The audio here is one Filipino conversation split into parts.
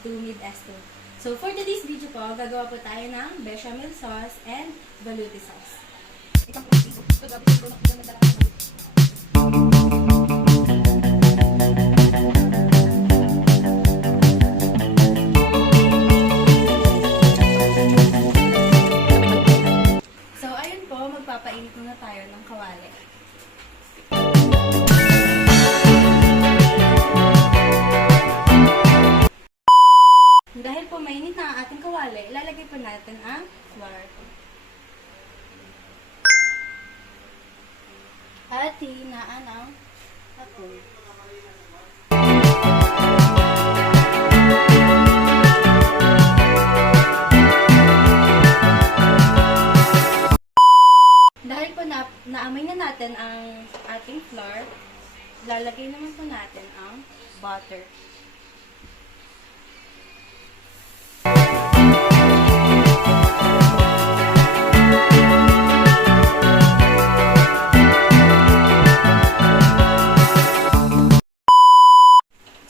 B2 Mid S2. So, for today's video po, gagawa po tayo ng bechamel sauce and baluti sauce. So, ayun po, magpapainit muna tayo ng kawali. Dahil po mainit na ang ating kawali, ilalagay po natin ang flour. At hinaan ang apoy. Dahil po naamoy na natin ang ating flour, lalagay naman po natin ang butter.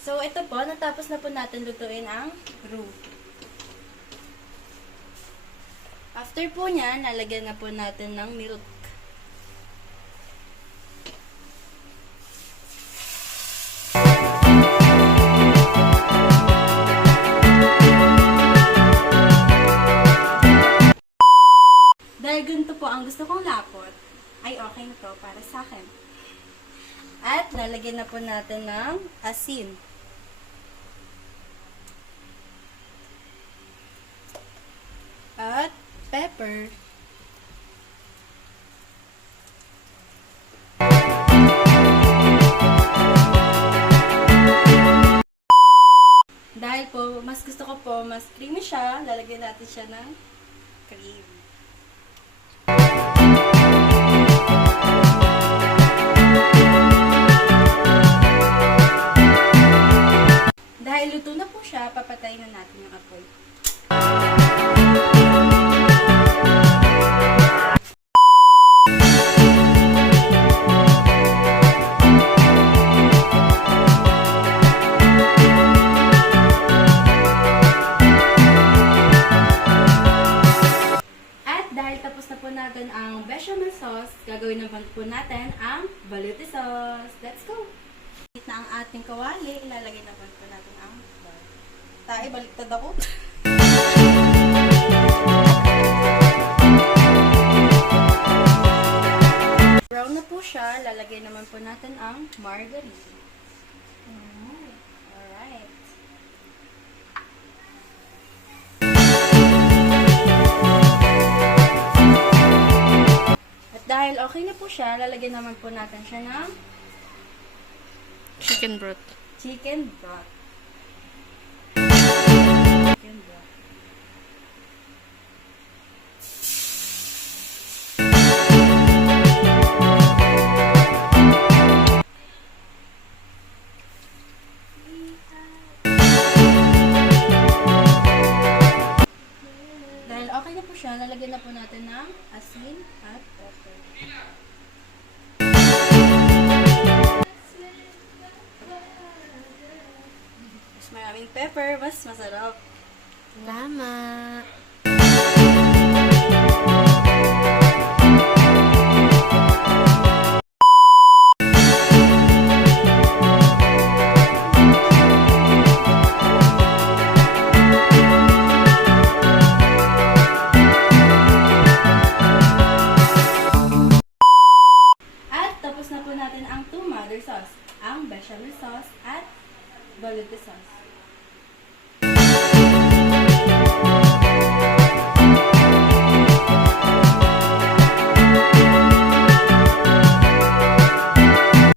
So, ito po, natapos na po natin lutuin ang roux. After po niyan, lalagyan na po natin ng milk. Dahil ganito po ang gusto kong lapot, ay okay na to para sa akin. At lalagyan na po natin ng asin. At pepper. Dahil po, mas gusto ko po, mas creamy siya, lalagyan natin siya ng cream. Dahil luto na po siya, papatayin na natin yung apoy. Natin ang bechamel sauce, gagawin naman po natin ang baluti sauce. Let's go! Na ang ating kawali, ilalagay naman po natin ang flour. Tayo, baliktad ako. Brown na po siya, lalagay naman po natin ang margarine. Alright. Dahil okay na po siya, lalagyan naman po natin siya ng chicken broth. Chicken broth. Chicken broth. Dahil okay na po siya, lalagyan na po natin ng asin at pepper. Mas maraming pepper, mas masarap. Tama.